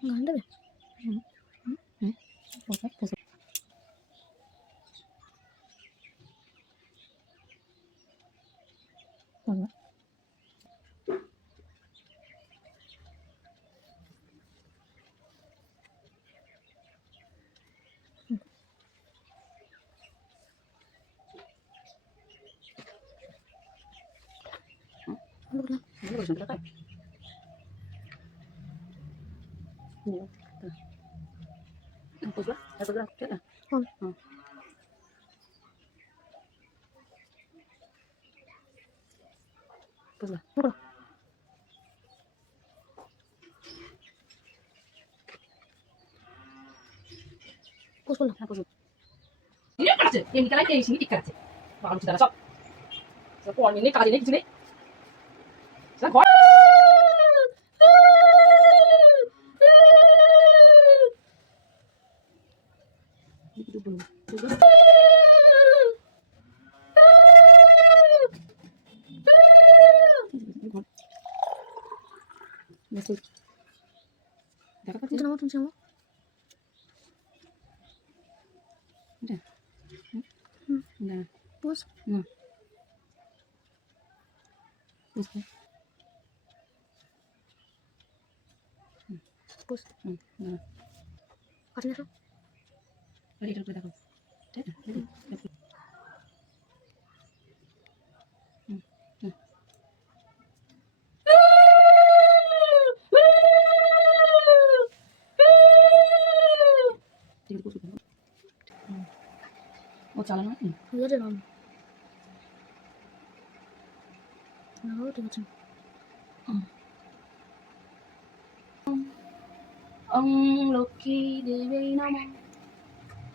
গান দেবে কাজে নেই কিছু নেই ও চালানো ঠিক আছে অং লক্ষ্মী দেবী নমঃ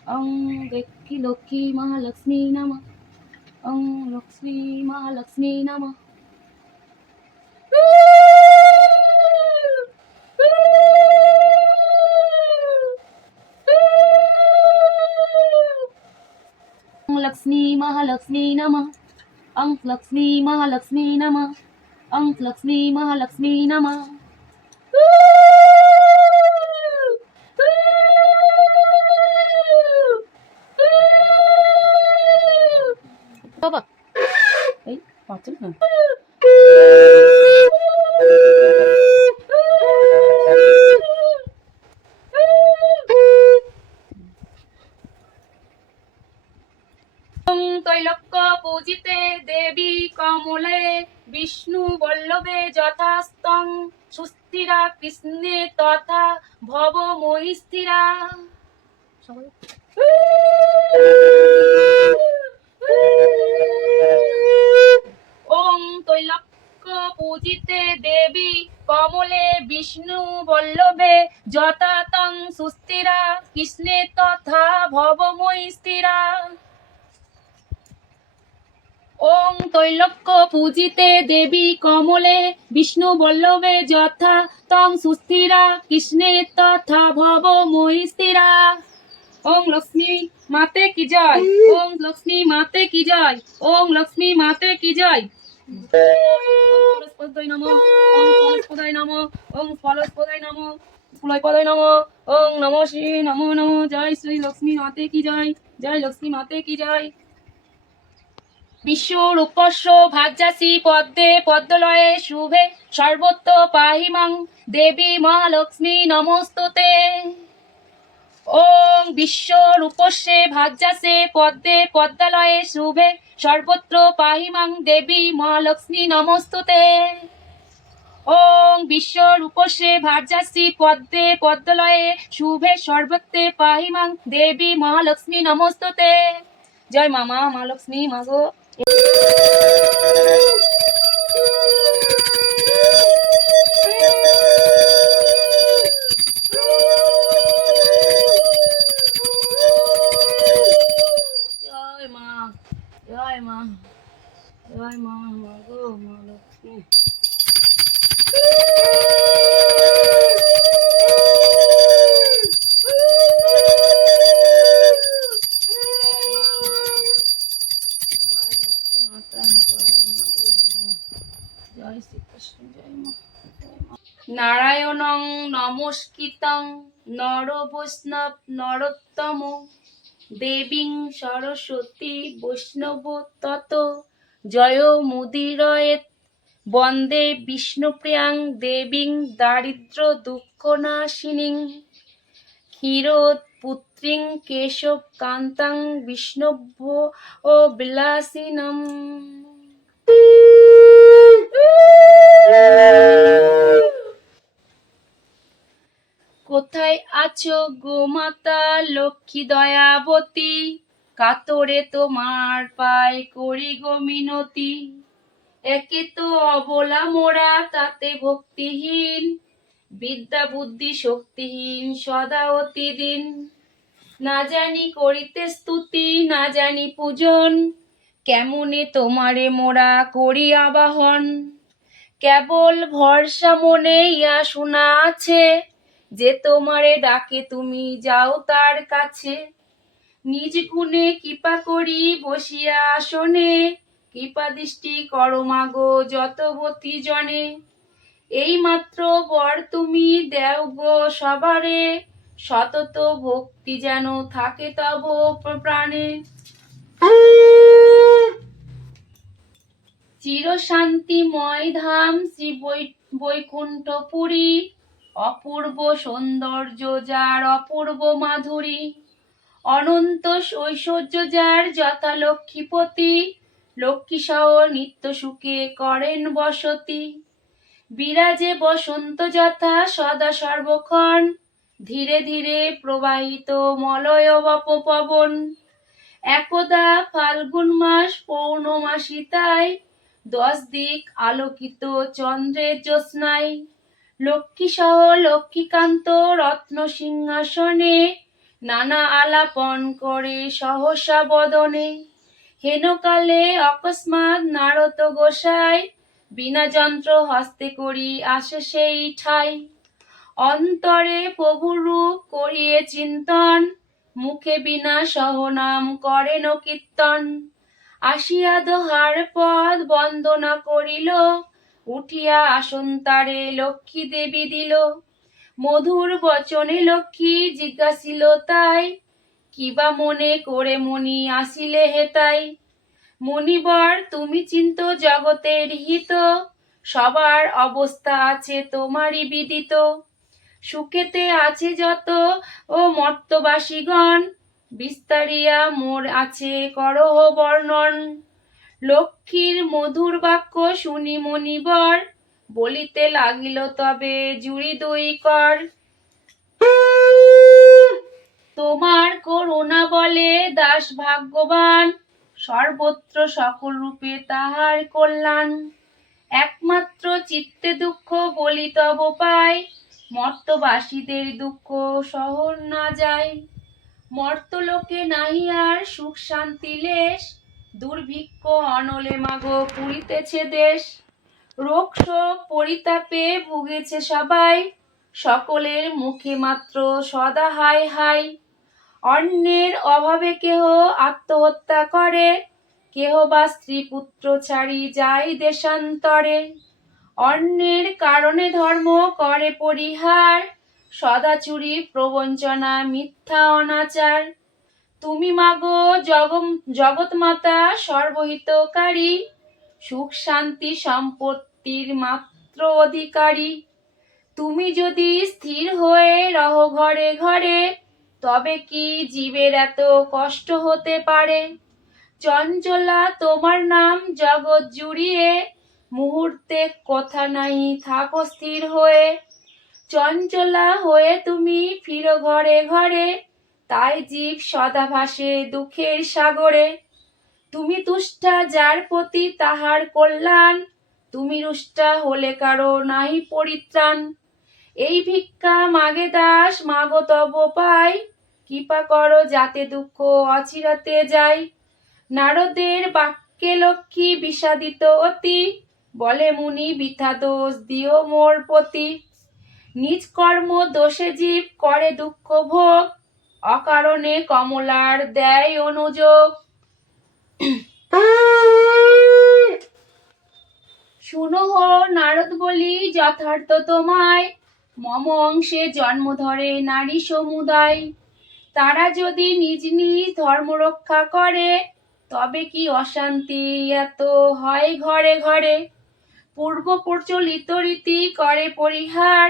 অং লক্ষ্মী লক্ষ্মী মহালক্ষ্মী নমঃ অং লক্ষ্মী মহালক্ষ্মী নমঃ लक्ष्मी महालक्ष्मी नमः अंक लक्ष्मी महालक्ष्मी नमः अंक लक्ष्मी महालक्ष्मी नमः बाबा এই পাচ্ছেন না তৈলক্য পূজিতে দেবী কমলে বিষ্ণু বল্লভে যথাস্তং সুস্থিরা কৃষ্ণে তথা ভব মহিস্থিরা ওং তৈলক্য পূজিতে দেবী কমলে বিষ্ণু বল্লভে যথাতং সুস্থিরা কৃষ্ণে তথা ভব মহিস্থিরা ওং তৈলক্য পূজিতে দেবী কমলে বিষ্ণু বল্লভে যথা তং সুস্থিরা কৃষ্ণে তথা ভব মহিস্থিরা ওং লক্ষ্মী মাতে কি জয় ওং লক্ষ্মী মাতে কি জয় ওং লক্ষ্মী মাতে কি জয় ওং ফলস্পদায় নমঃ ওং ফলস্পদায় নমঃ ওং ফলস্পদায় নমঃ ফুলয়পদায় নমঃ ওং নমঃ শ্রী নমো নমঃ জয় শ্রী লক্ষ্মী মাতে কি জয় জয় লক্ষ্মী মাতে কি জয় বিশ্বরূপস্য ভাজ্যাসি পদ্মে পদ্মলয়ে শুভে সর্বত্র পাহিমাং দেবী মহালক্ষ্মী নমস্তুতে ওং বিশ্বরূপস্যে ভাজ্যাসে পদ্মে পদ্মালয়ে শুভে সর্বত্র পাহিমাং দেবী মহালক্ষ্মী নমস্তুতে ওং বিশ্বরূপস্যে ভাজ্যাসি পদ্মে পদ্মলয়ে শুভে সর্বত্রে পাহিমাং দেবী মহালক্ষ্মী নমস্তুতে জয় মামা মা লক্ষ্মী মাগো জয় মা জয় মা জয় মা মাগো মা লক্ষ্মী জয় শ্রীকৃষ্ণ জয় মা জয় মা নারায়ণং নমস্কৃতং নর বৈষ্ণব নরোত্তম দেবীং সরস্বতী বৈষ্ণব তত জয় মুদিরয়েত বন্দে বিষ্ণুপ্রিয়াং দেবীং দারিদ্র দুঃখনাশিনীং ক্ষীরোৎপুত্রীং কেশব কান্তাং বিষ্ণুভ্য ও বিলাসিনম। কোথায় আছো গোমাতা লক্ষ্মী দয়াবতী, কাতরে তোমার পায় করি গো মিনতি। একে তো অবলা মোরা তাতে ভক্তিহীন, বিদ্যা বুদ্ধি শক্তিহীন সদা অতিদিন। না জানি করিতে স্তুতি না জানি পূজন, কেমনে তোমারে মোরা করি আবাহন। কেবল ভরসা মনে ইয়া শোনা আছে, যে তোমারে ডাকে তুমি যাও তার কাছে। নিজ গুণে কৃপা করি বসিয়া আসনে, কৃপা দৃষ্টি করো মাগো যতবতী জনে। এই মাত্র বর তুমি দেও গো সবারে, সতত ভক্তি যেন থাকে তব প্রাণে। চির শান্তিময় ধাম শ্রী বৈকুণ্ঠপুরী, অপূর্ব সৌন্দর্য যার অপূর্ব মাধুরী। অনন্ত ঐশ্বর্য যার যথা লক্ষ্মীপতি, লক্ষ্মী সহ নিত্য সুখে করেন বসতি। বিরাজে বসন্ত যথা সদা সর্বক্ষণ, ধীরে ধীরে প্রবাহিত মলয় পবন। একদা ফাল্গুন মাস পৌর্ণমাসী তাই, 10 দিক আলোকিত চন্দ্রের জ্যোৎস্নায়। লক্ষ্মী সহ লক্ষ্মীকান্ত রত্ন সিংহাসনে, নানা আলাপন করে সহসা বদনে। হেনকালে অকস্মাৎ নারদ গোসাই, বিনা যন্ত্র হস্তে করি আসে সেই ঠাই। অন্তরে প্রভুর রূপ করিয়ে চিন্তন, মুখে বিনা সহনাম করেন কীর্তন। আসিয়া দোহার পদ বন্দনা করিল, উঠিয়া আসন তারে লক্ষ্মী দেবী দিল। মধুর বচনে লক্ষ্মী জিজ্ঞাসিল তাই, কিবা মনে করে মনি আসিলে হেতাই। মনিবর তুমি চিন্ত জগতের হিত, সবার অবস্থা আছে তোমারই বিদিত। সুখেতে আছে যত ও মর্তবাসীগণ, বিস্তারিয়া মোর আছে করহ বর্ণন। লক্ষ্মীর মধুর বাক্য শুনি মনিবর, বলিতে লাগিল তবে জুড়ি দুই কর। তোমার করুণা বলে দাস ভাগ্যবান, সর্বত্র সকল রূপে তাহার কল্যাণ। একমাত্র চিত্তে দুঃখ বলি তব পায়, মর্তবাসীদের দুঃখ সহন না যায়। মর্তলোকে নাহি আর সুখ শান্তি লেশ, দুর্ভিক্ষ অনলে মাগো পুরিতেছে দেশ। রোগ শোক পরিতাপে ভুগেছে সবাই, সকলের মুখে মাত্র সদা হাই হাই। অন্যের অভাবে কেহ আত্মহত্যা করে, কেহ বা স্ত্রী পুত্র ছাড়ি যায় দেশান্তরে। অন্যের কারণে ধর্ম করে পরিহার, সদা চুরি প্রবঞ্চনা মিথ্যা অনাচার। তুমি মাগো জগৎ মাতা সর্বহিতকারী, সুখ শান্তি সম্পত্তির মাত্র অধিকারী। তুমি যদি স্থির হয়ে রহ ঘরে ঘরে, তবে কি জীবের এত কষ্ট হতে পারে। চঞ্চলা তোমার নাম জগৎ জুড়িয়ে, মুহূর্তে কথা নাই থাকো স্থির হয়ে। চঞ্চলা হয়ে তুমি ফিরো ঘরে ঘরে, তাই জীব সদা ভাসে দুঃখের সাগরে। তুমি তুষ্টা যার প্রতি তাহার কল্যাণ, তুমি রুষ্টা হলে কারো নাহি পরিত্রাণ। এই ভিক্ষা মাগে দাস মাগো তব পাই, কৃপা করো যাতে দুঃখ অচিরাতে যায়। নারদের বাক্যে লক্ষ্মী বিষাদিত অতি, বলে মুনি বৃথা দোষ দিও মোর প্রতি। নিজ কর্ম দোষে জীব করে দুঃখ ভোগ, অকারণে কমলার দেয় অনুযোগ। শুনো নারদ বলি যথার্থ তোমায়, মম অংশে জন্ম ধরে নারী সমুদায়। তারা যদি নিজ নিজ ধর্ম রক্ষা করে, তবে কি অশান্তি এত হয় ঘরে ঘরে। পূর্ব প্রচলিত রীতি করে পরিহার,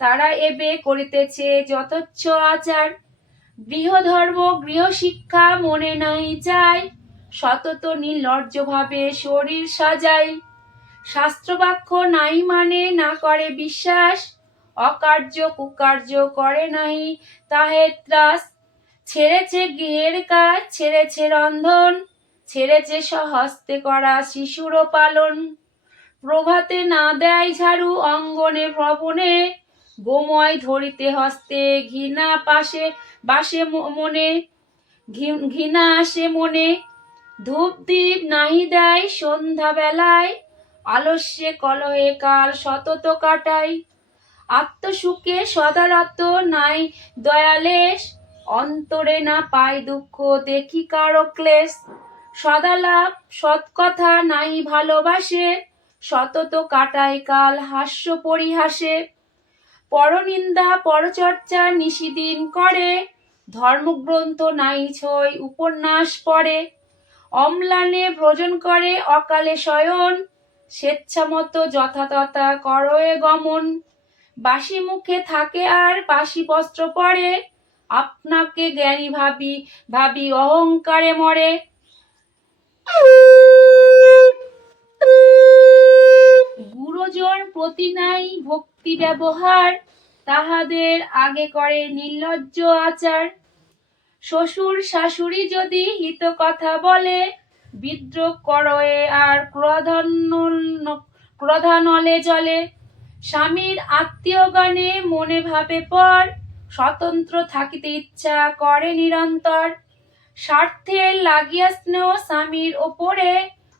তারা এবে করিতেছে যথেচ্ছ আচার। গৃহধর্ম গৃহশিক্ষা মনে নাই চাই, সতত নির্লজ্জ ভাবে শরীর সাজাই। শাস্ত্রবাক্য নাই মানে না করে বিশ্বাস, অকার্য কুকার্য করে নাই তাহে ত্রাস। ছেড়েছে গৃহের কাজ, ছেড়েছে রন্ধন, ছেড়েছে স্বহস্তে করা শিশুর পালন। প্রভাতে না দেয় ঝাড়ু অঙ্গনে ভবনে, গোময় ধরিতে হস্তে ঘৃণা পাশে বাসে মনে, ঘৃণা আসে মনে। ধূপ দীপ নাহি দেয় সন্ধ্যা বেলায়, আলস্যে কলহে কাল সতত কাটাই। আত্মসুখে সদারত নাই দয়ালেশ, অন্তরে না পায় দুঃখ দেখি কারো ক্লেশ। সদালাপ সৎকথা নাই ভালোবাসে, সতত কাটায় কাল হাস্য পরিহাসে। পরনিন্দা পরচর্চা নিশিদিন করে, ধর্মগ্রন্থ নাই ছই উপন্যাস পড়ে। অম্লানে ভোজন করে অকালে শয়ন, স্বেচ্ছামতো যথাতথা করয়ে গমন। বাসি মুখে থাকে আর বাসি বস্ত্র পরে, আপনাকে জ্ঞানী ভাবি ভাবি অহংকারে মরে। গুরুজন প্রতি নাই ভক্তি ব্যবহার, তাহাদের আগে করে নির্লজ্জ আচার। শ্বশুর শাশুড়ি যদি হিত কথা বলে, বিদ্রোহ করয়ে আর ক্রোধানলে জলে। স্বামীর আত্মীয়গণে মনে ভাবে পর, স্বতন্ত্র থাকিতে ইচ্ছা করে নিরন্তর। স্বার্থের লাগিয়া স্নেহ স্বামীর ওপরে,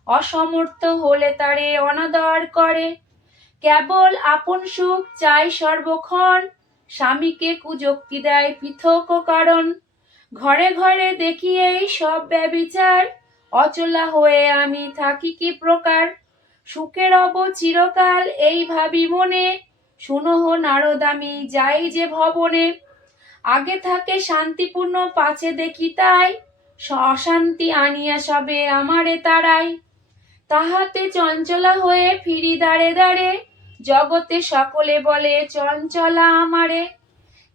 অসমর্থ হলে তারে অনাদর করে। কেবল আপন সুখ চাই সর্বক্ষণ, স্বামীকে কুযুক্তি দেয় পৃথক কারণ। ঘরে ঘরে দেখি এই সব ব্যভিচার, অচলা হয়ে আমি থাকি কি প্রকার। সুখে রব চিরকাল এই ভাবি মনে, শুনহ নারদ আমি যাই যে ভবনে। আগে থাকে শান্তিপূর্ণ পাছে দেখি তাই, অশান্তি আনিয়া সবে আমারে তারাই। তাহাতে চঞ্চলা হয়ে ফিরি দাঁড়ে দাঁড়ে, জগতে সকলে বলে চঞ্চলা আমারে।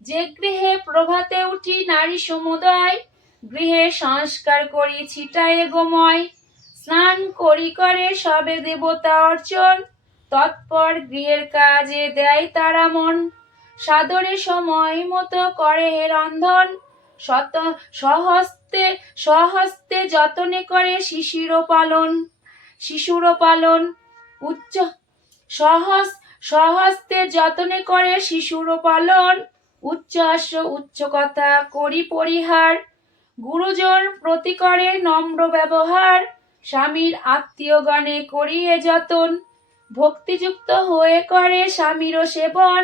যে গৃহে প্রভাতে উঠি নারী সমুদয়, গৃহে সংস্কার করি ছিটায়ে গোময়। স্নান করি করে সবে দেবতা অর্চন, তৎপর গৃহের কাজে দেয় তারা মন। সাদরে সময় মতো করে হে রন্ধন, স্বহস্তে যতনে করে শিশুর পালন। উচ্চ স্বহস্তে যতনে করে শিশুর পালন, উচ্চ হাস্য উচ্চ কথা করি পরিহার। গুরুজন প্রতি করে নম্র ব্যবহার, স্বামীর আত্মীয়গণে করিয়ে যতন। ভক্তিযুক্ত হয়ে করে স্বামীর সেবন,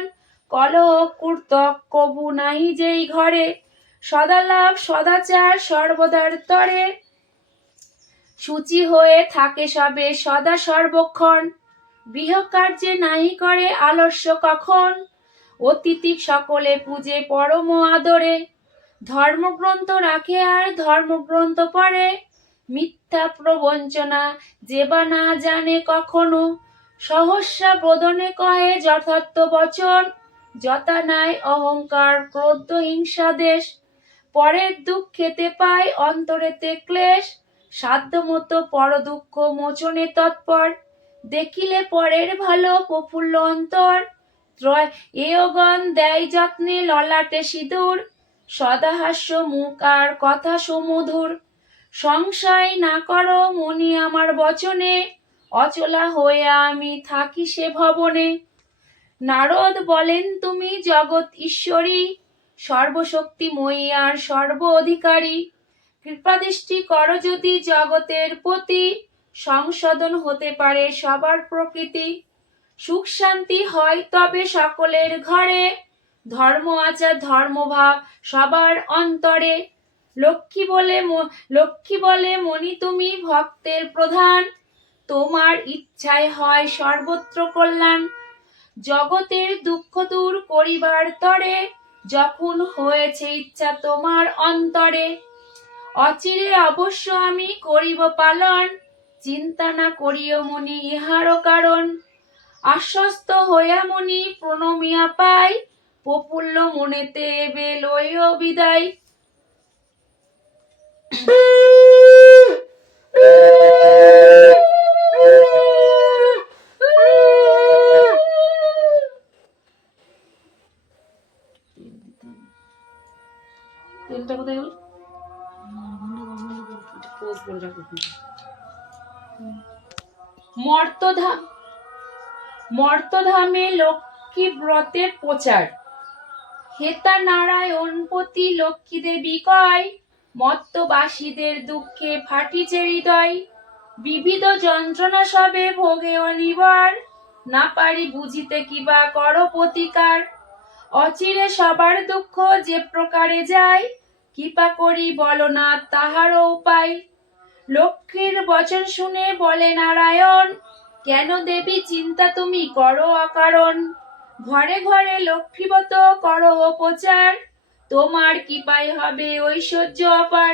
কলহ কূর্তক কবু নাহি যেই ঘরে। সদালাপ সদাচার সর্বদার তরে, শুচি হয়ে থাকে সবে সদা সর্বক্ষণ। গৃহকার্যে নাহি করে আলস্য কখন, অতিথি সকলে পূজে পরম আদরে। ধর্মগ্রন্থ রাখে আর ধর্মগ্রন্থ পড়ে, মিথ্যা প্রবঞ্চনা যে বা না জানে কখনো। সহস্রা বোধনে কহে যথার্থ বচন, যথা নাই অহংকার ক্রোধ হিংসা দেশ। পরের দুঃখেতে পায় অন্তরেতে ক্লেশ, সাধ্য মতো পর দুঃখ মোচনে তৎপর। দেখিলে পরের ভালো প্রফুল্ল অন্তর, এয়গণ দেয় যত্নে ললাটে সিঁদুর। সদা হাস্য মুখ আর কথা সুমধুর, সংশয় না করো মনি আমার বচনে, অচলা হয়ে আমি থাকি সে ভবনে। নারদ বলেন তুমি জগৎ ঈশ্বরী, সর্বশক্তিময়ী আর সর্ব অধিকারী। কৃপাদৃষ্টি করো যদি জগতের প্রতি, সংশোধন হতে পারে সবার প্রকৃতি। সুখ শান্তি হয় তবে সকলের ঘরে, ধর্ম আচার ধর্মভাব সবার অন্তরে। লক্ষ্মী বলে মনি তুমি ভক্তের প্রধান, তোমার ইচ্ছায় হয় সর্বত্র কল্যাণ। জগতের দুঃখ দূর করিবার তরে যখন হয়েছে ইচ্ছা তোমার অন্তরে, অচিরে অবশ্য আমি করিব পালন, চিন্তা না করিও মনি ইহারও কারণ। আশ্বস্ত হইয়া মনি প্রণমিয়া পাই, প্রফুল্ল মনেতে এবে লইও বিদায়। তেলটা কোথায় গেল? মর্তধামে লক্ষ্মী ব্রতের প্রচার, হেতা নারায়ণপতি লক্ষ্মী দেবী কয়, মত্তবাসীদের দুঃখে ফাটিছে হৃদয়। বিবিধ যন্ত্রণা সবে ভোগে অনিবার, না পারি বুঝিতে কিবা করো প্রতিকার। অচিরে সবার দুঃখ যে প্রকারে যায়, কৃপা করি বলো না তাহারও উপায়। লক্ষ্মীর বচন শুনে বলে নারায়ণ, কেন দেবী চিন্তা তুমি করো অকারণ। ঘরে ঘরে লক্ষ্মীবত করো প্রচার, তোমার কৃপায় হবে ঐশ্বর্য অপার।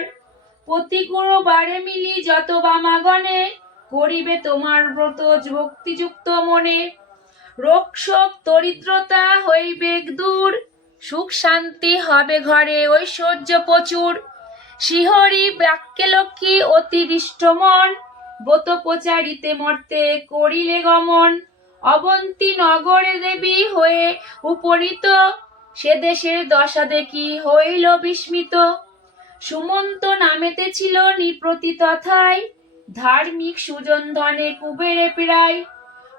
প্রতি গুরুবারে মিলি যত বামাগণে, করিবে তোমার ব্রত ভক্তিযুক্ত মনে। রোগ শোক দরিদ্রতা হইবে দূর, সুখ শান্তি হবে ঘরে ঐশ্বর্য প্রচুর। শ্রীহরি বাক্যে লক্ষ্মী অতিরিষ্ট মন, ব্রত প্রচারিতে মর্তে করিলে গমন। অবন্তী নগরে দেবী হয়ে উপনীত, সে দেশের দশা দেখি হইল বিস্মিত। সুমন্ত নামেতে ছিল নিপ্রতি তথায়, ধার্মিক সুজন ধনে কুবেরে প্রায়।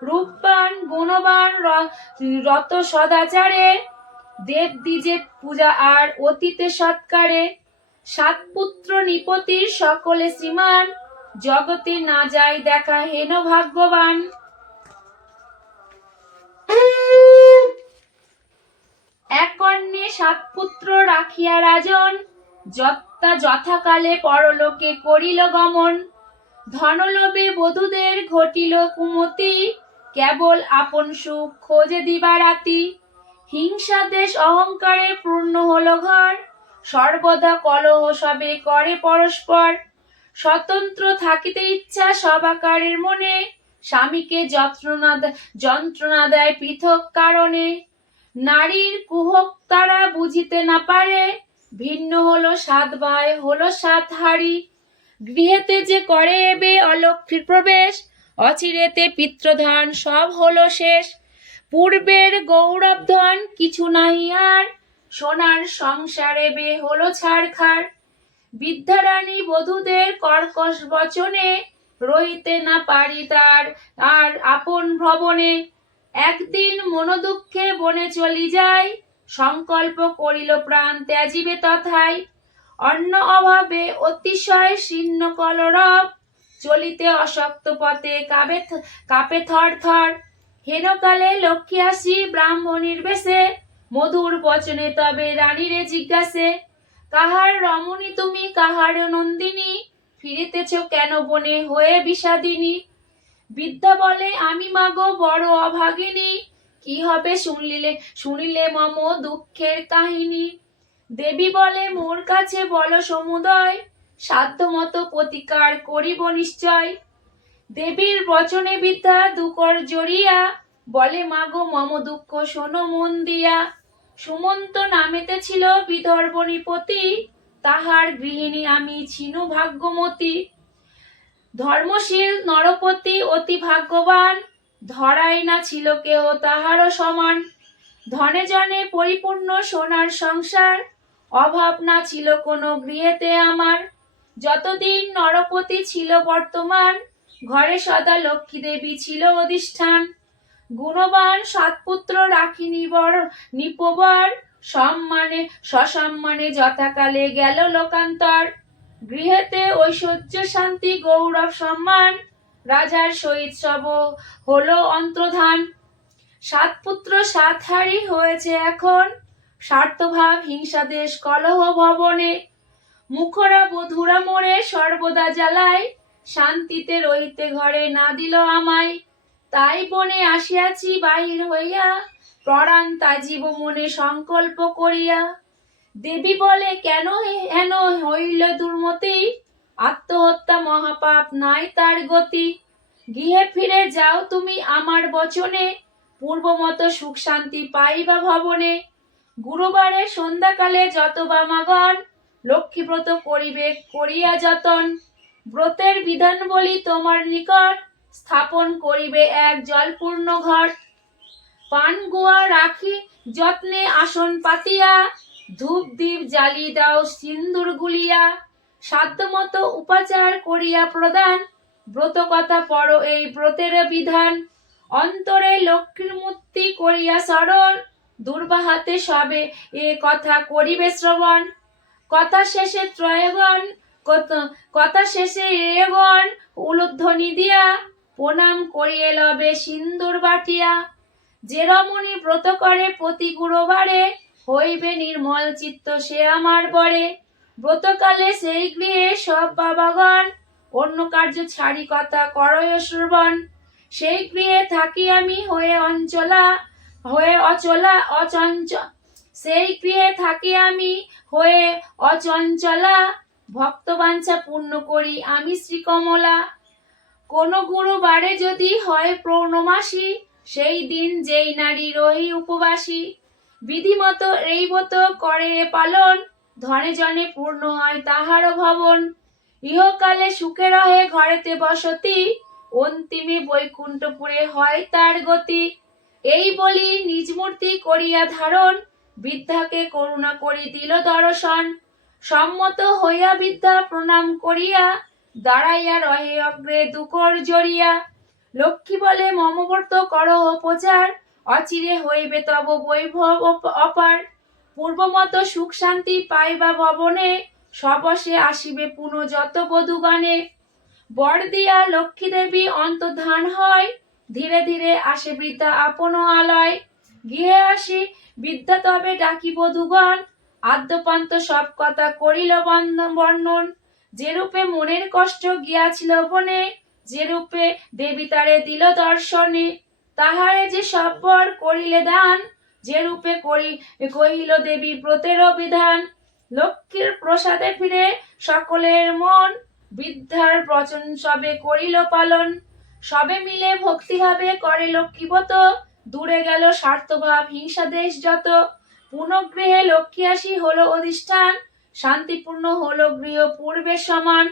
রূপবান গুণবান রত সদাচারে, দেব দ্বিজে পূজা আর অতীতে সৎকারে। সাত পুত্র নিপতির সকলে শ্রীমান, জগতে না যায় দেখা হেন ভাগ্যবান। এক কর্ণে সাত পুত্র রাখিয়া রাজন, যথাকালে পরলোকে করিল গমন। ধনলোভে বধূদের ঘটিল কুমতি, কেবল আপন সুখ খোঁজে দিবারাতি। হিংসা দেশ অহংকারে পূর্ণ হলো ঘর, সর্বদা কলহ সবে করে পরস্পর। স্বতন্ত্র থাকিতে ইচ্ছা সবাকারের মনে, স্বামীকে যন্ত্রণা দেয় পৃথক কারণে। নারীর কুহক তারা বুঝিতে না পারে, ভিন্ন হলো সাত ভাই হলো সাত হাড়ি। গৃহেতে যে করে এবে অলক্ষ্মীর প্রবেশ, অচিরেতে পিতৃধন সব হলো শেষ। পূর্বের গৌরব ধন কিছু নাহি আর, সোনার সংসার এবে হলো ছাড়খাড়। বিদ্যারানী বধূদের কর্কশ বচনে, রহিতে না পারি তার আর আপন ভবনে। একদিন মনোদুঃখে বনে চলি যায়, সংকল্প করিল প্রাণ ত্যাজিবে তথায়। অন্ন অভাবে অতিশয় শীর্ণ কলরব, চলিতে অশক্ত পথে কাঁপে থর থর। হেনকালে লক্ষ্মী আসি ব্রাহ্মণীর বেশে, মধুর বচনে তবে রানীরে জিজ্ঞাসে, কাহার রমণী তুমি কাহার নন্দিনী, ফিরিতেছ কেন বনে হয়ে বিষাদিনী। বিদ্যা বলে আমি মাগো বড় অভাগিনী, কি হবে শুনিলে মম দুঃখের কাহিনী। দেবী বলে মোর কাছে বলো সমুদয়, সাধ্য মতো প্রতিকার করিব নিশ্চয়। দেবীর বচনে বিদ্যা দুকর জড়িয়া, বলে মাগো মম দুঃখ শোনো মন দিয়া। সুমন্ত নামেতে ছিল বিদর্ভ নিপতি, তাহার গৃহিণী আমি ছিনু ভাগ্যমতী। ধর্মশীল নরপতি অতি ভাগ্যবান, ধরাই না ছিল কেহ তাহারও সমান। ধনে জনে পরিপূর্ণ সোনার সংসার, অভাব না ছিল কোনো গৃহেতে আমার। যতদিন নরপতি ছিল বর্তমান, ঘরে সদা লক্ষ্মী দেবী ছিল অধিষ্ঠান। গুণবান সৎপুত্র রাখিনি বড় নিপবর, সসম্মানে যথাকালে গেল লোকান্তর। গৃহেতে ঐশ্বর্য শান্তি গৌরব সম্মান, রাজার সহিত সব হলো অন্তর্ধান। সাত পুত্র সাত হাড়ি হয়েছে এখন, স্বার্থভাব হিংসা দেশ কলহ ভবনে। মুখরা বধুরা মোরে সর্বদা জ্বালায়, শান্তিতে রহিতে ঘরে না দিল আমায়। তাই বনে আসিয়াছি বাহির হইয়া, প্রাণ তাজিব মনে সংকল্প করিয়া। দেবী বলে, কেন হেন হইল দুর্মতি, আত্মহত্যা মহাপাপ নাই তার গতি। গৃহে ফিরে যাও তুমি আমার বচনে, পূর্ব মতো সুখ শান্তি পাইবা ভবনে। গুরুবারে সন্ধ্যাকালে যত বামাগণ, লক্ষ্মীব্রত করিবে করিয়া যতন। ব্রতের বিধান বলি তোমার নিকট, স্থাপন করিবে এক জলপূর্ণ ঘট। পান গুয়া রাখি যত্নে আসন পাতিয়া, ধূপ দীপ জ্বালি দাও সিন্দুর গুলিয়া। সাধ্যমতো উপাচার করিয়া প্রদান, ব্রত কথা পড়ো এই ব্রতের বিধান। অন্তরে লক্ষ্মীর মূর্তি করিয়া স্মরণ, দুর্বাহাতে সবে এ কথা করিবে শ্রবণ। কথা শেষে ত্রয়গণ কথা শেষে এগণ উলুধ্বনি দিয়া, প্রণাম করিয়ে লবে সিন্দুর বাটিয়া। যে রমণী ব্রত করে প্রতি গুরুবারে, হইবে নির্মল চিত্ত সে আমার বরে। ব্রতকালে সেই গৃহে সব বাবাগণ, অন্য কার্য ছাড়ি কথা করয় শ্রবণ। সেই গৃহে থাকি আমি হয়ে অচঞ্চল, সেই গৃহে থাকি আমি হয়ে অচঞ্চলা। ভক্তবাঞ্ছা পূর্ণ করি আমি শ্রীকমলা। কোন গুরুবারে যদি হয় পৌর্ণমাসী, সেই দিন যেই নারী রহি উপবাসী। বিধিমত এই ব্রত করে পালন, ধনে জনে পূর্ণ হয় তাহার ভবন। ইহকালে সুখে রহে ঘরেতে বসতি, অন্তিমে বৈকুণ্ঠপুরে হয় তার গতি। এই বলি নিজ মূর্তি করিয়া ধারণ, বৃদ্ধাকে করুণা করি দিল দর্শন। সম্মত হইয়া বৃদ্ধা প্রণাম করিয়া, দাঁড়াইয়া রহে অগ্রে দুকর জড়িয়া। লক্ষ্মী বলে, মমব্রত করহ প্রচার, অচিরে হইবে তব বৈভব অপার। পূর্বমত সুখ শান্তি পাইবা ভবনে, সবশে আসিবে পুনঃ যত বধূগণে। বর দিয়া লক্ষ্মী দেবী অন্তর্ধান হয়, ধীরে ধীরে আসে বৃদ্ধা আপন আলয়। গৃহে আসি বৃদ্ধা তবে ডাকি বধূগণ, আদ্যপান্ত সব কথা করিল বর্ণন। যেরূপে মনের কষ্ট গিয়াছিল বনে, যেরূপে দেবী তারে দিল দর্শনে। তাহারে যে সব বর করিলে দান, যেরূপে কহিল দেবী ব্রতের বিধান। লক্ষ্মীর প্রসাদে ফিরে সকলের মন, বৃদ্ধার বচন সবে করিল পালন। সবে মিলে ভক্তিভাবে করে লক্ষ্মীব্রত, দূরে গেল স্বার্থভাব হিংসা দেশ যত। পুনঃগৃহে লক্ষ্মী আসি হলো অধিষ্ঠান, শান্তিপূর্ণ হলো গৃহ পূর্বের সমান।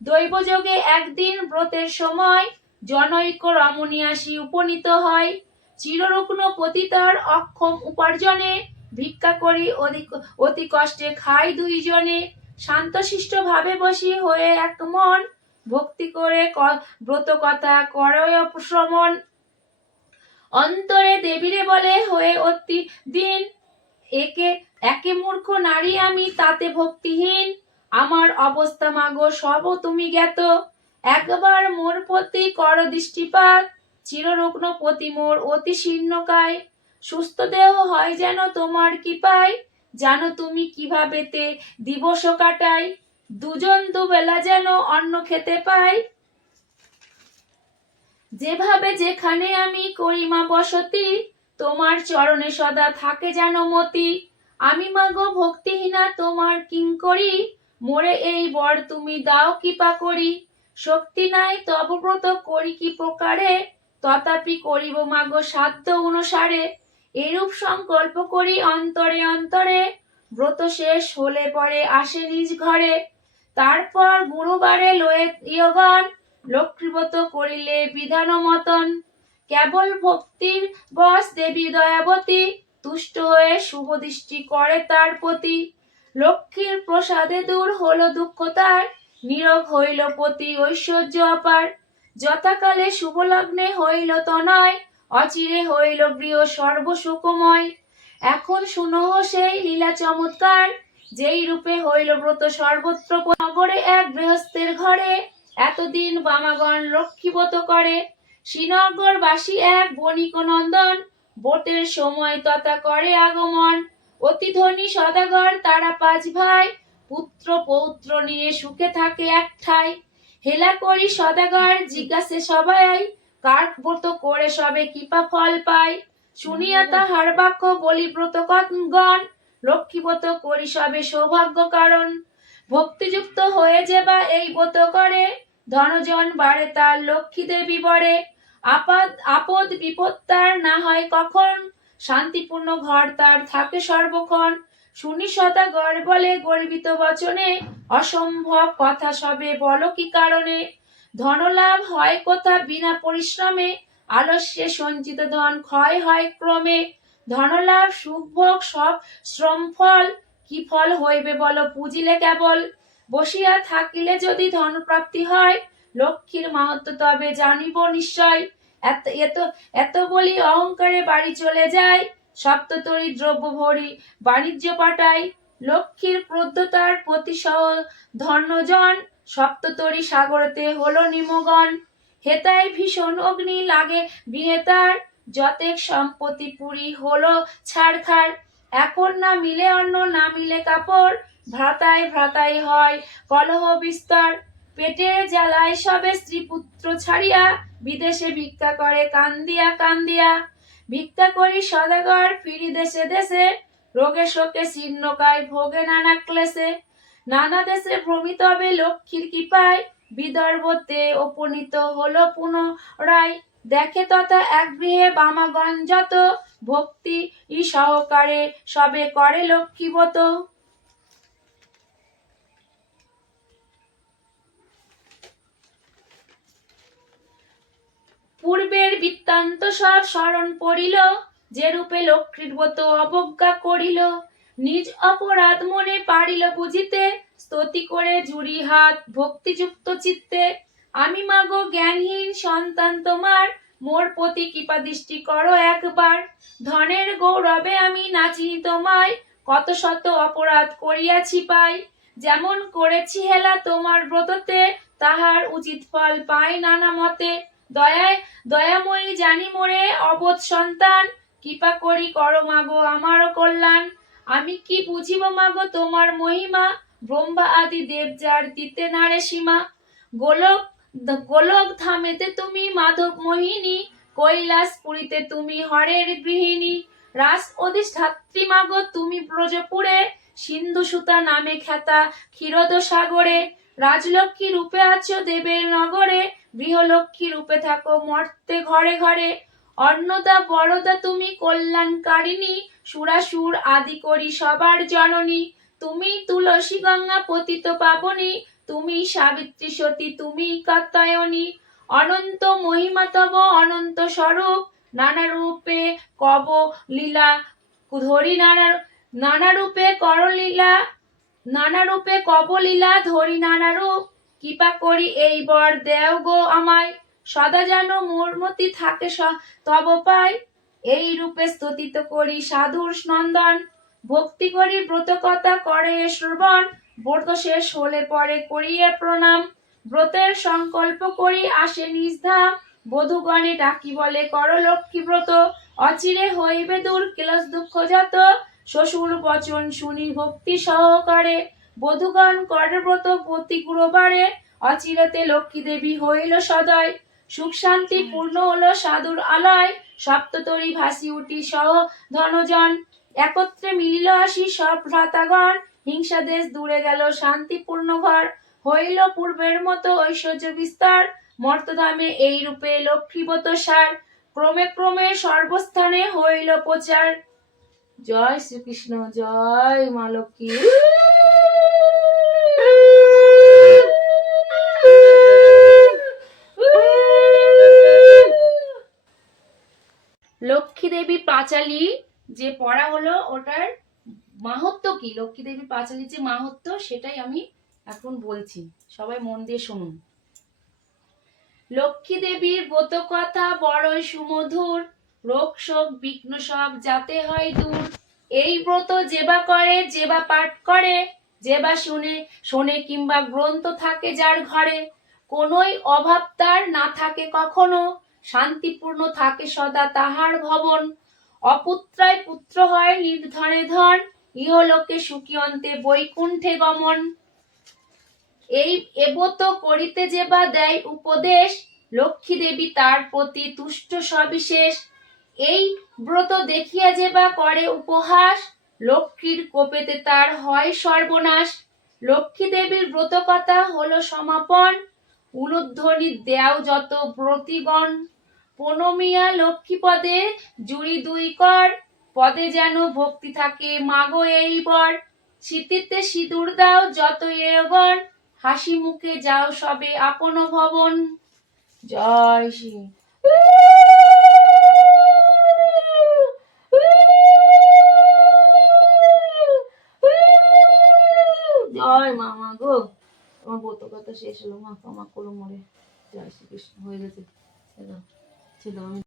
দৈবযোগে একদিন ব্রতের সময়, জনৈক রমণী আসি উপনীত হয়। চিররুগ্ন পতিতার অক্ষম উপার্জনে, ভিক্ষা করি অতি কষ্টে খাই দুইজনে। শান্তশিষ্ট ভাবে বসি হয়ে এক মন, ভক্তি করে ব্রত কথা করয় শ্রবণ। অন্তরে দেবীরে বলে হয়ে অতি দিন, একে মূর্খ নারী আমি তাতে ভক্তিহীন। আমার অবস্থা মাগো সব তুমি জ্ঞাত, একবার মোর প্রতি কর দৃষ্টিপাত। চিররুগ্ন পতি মোর অতি শীর্ণকায়, সুস্থ দেহ হয় যেন তোমার কৃপায়। জানো তুমি কিভাবেতে দিবস কাটাই, দুজন দুবেলা যেন অন্ন খেতে পাই। যেভাবে যেখানে আমি করি মা বসতি, তোমার চরণে সদা থাকে যেন মতি। আমি মাগো ভক্তিহীনা তোমার কিঙ্করি, মোরে এই বর তুমি দাও কৃপা করি। শক্তি নাই তব ব্রত করি কি প্রকারে, তথাপি করিব মাগো সাধ্য অনুসারে। এরূপ সংকল্প করি অন্তরে অন্তরে, ব্রত শেষ হলে পরে আসে নিজ ঘরে। তারপর গুরুবারে লয়ে ইয়গণ, লক্ষ্মীব্রত করিলে বিধান মতন। কেবল ভক্তির বশ দেবী দয়াবতী, তুষ্ট হয়ে শুভ দৃষ্টি করে তার প্রতি। লক্ষ্মীর প্রসাদে দূর হলো দুঃখ তার, নীরব হইল পতি ঐশ্বর্য অপার। যথাকালে শুভ লগ্নে হইল তনয়, অচিরে হইল গৃহ সর্বসুখময়। এখন শুনহ সেই লীলা চমৎকার, যেই রূপে হইল ব্রত সর্বত্র। নগরে এক গৃহস্থের ঘরে, এতদিন বামাগণ লক্ষ্মীব্রত করে। শ্রীনগরবাসী এক বণিক নন্দন, ব্রতের সময় তথা করে আগমন। অতি ধনী সদাগর তারা 5 ভাই, পুত্র পৌত্র নিয়ে সুখে থাকে এক ঠাই। হেলা করি সদাগর জিজ্ঞাসে সবাই, কার ব্রত করে সবে কৃপা ফল পায়। শুনিয়া তাহার বাক্য বলি ব্রতগণ, লক্ষ্মীব্রত করি সবে সৌভাগ্য কারণ। ভক্তিযুক্ত হয়ে যেবা এই ব্রত করে, ধনজন বাড়ে তার লক্ষ্মী দেবী বরে। আপদ বিপদ তার না হয় কখন, শান্তিপূর্ণ ঘর তার থাকে সর্বক্ষণ। শুনি সদাগর বলে গর্বিত বচনে, অসম্ভব কথা সবে বলো কি কারণে। ধনলাভ হয় কোথা বিনা পরিশ্রমে, আলস্যে সঞ্চিত ধন ক্ষয় হয় ক্রমে। ধনলাভ সুখভোগ সব শ্রম ফল, কি ফল হইবে বলো পুজিলে কেবল। বসিয়া থাকিলে যদি ধন প্রাপ্তি হয়, লক্ষ্মীর মাহাত্ম্য তবে জানিব নিশ্চয়। এত বলি অহংকারে বাড়ি চলে যায়, সপ্ততরী দ্রব্য ভরি বাণিজ্য পাঠায়। লক্ষ্মীর ক্রোধতার প্রতি সহ ধন্যজন, সপ্ততরী সাগরতে হলো নিমগন। হেতায় ভীষণ অগ্নি লাগে বিহেতার, যতেক সম্পত্তি পুরী হলো ছাড়খাড়। এখন না মিলে অন্ন না মিলে কাপড়, ভ্রাতায় হয় কলহ বিস্তর। পেটের জ্বালায় সবে স্ত্রী পুত্র ছাড়িয়া, বিদেশে ভিক্ষা করে কান্দিয়া কান্দিয়া। ভিক্ষা করি সদাগর ফিরি দেশে দেশে, রোগে শোকে শীর্ণকায় ভোগে নানা ক্লেশে। নানা দেশে ভ্রমিত হবে লক্ষ্মীর কৃপায়, বিদর্ভতে উপনীত হলো পুনরায়। দেখে তথা এক গৃহে বামাগণ যত, ভক্তি সহকারে সবে করে লক্ষ্মীব্রত। পূর্বের বৃত্তান্ত সব স্মরণ পড়িল, যে রূপে লক্ষ্মীর ব্রত অবজ্ঞা করিল। নিজ অপরাধ মনে পারিল বুঝিতে, স্তুতি করে জুড়ি হাত ভক্তিযুক্ত চিত্তে। আমি মাগো জ্ঞানহীন সন্তান তোমার, মোর প্রতি কৃপা দৃষ্টি করো একবার। ধনের গৌরবে আমি নাচি তোমায়, কত শত অপরাধ করিয়াছি পাই। যেমন করেছি হেলা তোমার ব্রততে, তাহার উচিত ফল পাই নানা মতে। দয়াময়ী জানি মোরে অবোধ সন্তান, কৃপা করি করো মাগো আমারও কল্যাণ। আমি কি বুঝিব মাগো তোমার মহিমা, ব্রহ্মা আদি দেব যার দিতে নারে সীমা। গোলক ধামেতে তুমি মাধব মোহিনী, কৈলাস পুরীতে তুমি হরের গৃহিণী। রাস অধিষ্ঠাত্রী মাগো তুমি ব্রজপুরে, সিন্ধু সুতা নামে খ্যাতা ক্ষীরদ সাগরে। রাজলক্ষ্মী রূপে আছো দেবের নগরে, গৃহলক্ষ্মী রূপে থাকো মর্তে ঘরে ঘরে। অন্নদা বরদা তুমি কল্যাণকারিণী, সুরাসুর আদি করি সবার জননী। তুমি তুলসী গঙ্গা পতিত পাবনী, তুমি সাবিত্রী সতী তুমি কাত্যায়নী। অনন্ত মহিমা তব অনন্ত স্বরূপ, নানা রূপে কব লীলা ধরি নানা রূপে করলীলা, নানা রূপে কব লীলা ধরি নানা রূপ। কৃপা করি এই বর দেও গো আমায়, সদা যেন মোর মতি থাকে তব পাই। এই রূপে স্তুতিত করি সাধুর নন্দন, ভক্তি করি ব্রত কথা করে শ্রবণ। ব্রত শেষ হলে পরে করিয়ে প্রণাম, ব্রতের সংকল্প করি আসে নিজ ধাম। বধূগণে ডাকি বলে করো লক্ষ্মী ব্রত, অচিরে হইবে দূর ক্লেশ দুঃখ যত। শ্বশুর বচন শুনি ভক্তি সহকারে, বধূগণ করে ব্রত প্রতি গুরুবারে। অচিরেতে লক্ষ্মী দেবী হইল সদয়, সুখ শান্তি পূর্ণ হলো সাধুর আলয়। সপ্ততরী ভাসি উঠি সহ ধনজন, একত্রে মিলিল আসি সব ভ্রাতাগণ। হিংসা দেশ দূরে গেল শান্তিপূর্ণ ঘর, হইল পূর্বের মতো ঐশ্বর্য বিস্তার। মর্তধামে এই রূপে লক্ষ্মীব্রত সার, ক্রমে ক্রমে সর্বস্থানে হইল প্রচার। জয় শ্রীকৃষ্ণ, জয় মা লক্ষ্মী। লক্ষ্মী দেবী পাঁচালী যে পড়া হলো, ওটার মাহাত্ম্য কি, লক্ষ্মী দেবী পাঁচালীর যে মাহাত্ম্য সেটাই আমি এখন বলছি, সবাই মন দিয়ে শুনুন। লক্ষ্মী দেবীর ব্রত কথা বড়ই সুমধুর, রোগ শোক বিঘ্ন সব যাতে হয় দূর। এই ব্রত যেবা করে যেবা পাঠ করে, যেবা শোনে কিংবা গ্রন্থ থাকে যার ঘরে, কোনোই অভাব তার না থাকে কখনো, শান্তিপূর্ণ থাকে সদা তাহার ভবন। অপুত্রায় পুত্র হয় নির্ধনে ধন, ইহলোকে সুখী অন্তে বৈকুণ্ঠে গমন। এই এবত করিতে যে বা দেয় উপদেশ, লক্ষ্মী দেবী তার প্রতি তুষ্ট সবিশেষ। এই ব্রত দেখিয়া যে বা করে উপহাস, লক্ষ্মীর কোপেতে তার হয় সর্বনাশ। লক্ষ্মী দেবীর ব্রত কথা হলো সমাপন, উলুধ্বনি দেও যত ব্রতিগণ। প্রণমিয়া লক্ষ্মী পদে জুড়ি দুই কর, পদে যেন ভক্তি থাকে মাগো এই বর। স্মৃতিতে সিঁদুর দাও যত এগণ, হাসি মুখে যাও সবে আপন ভবন। জয় শ্রী। জয় মামা গো, আমার ব্রত কথা শেষ হলো, মা ক্ষমা করো মরে। জয় শ্রীকৃষ্ণ, হয়ে গেছে। ছেড়ে দাও, ছেড়ে দাও, আমি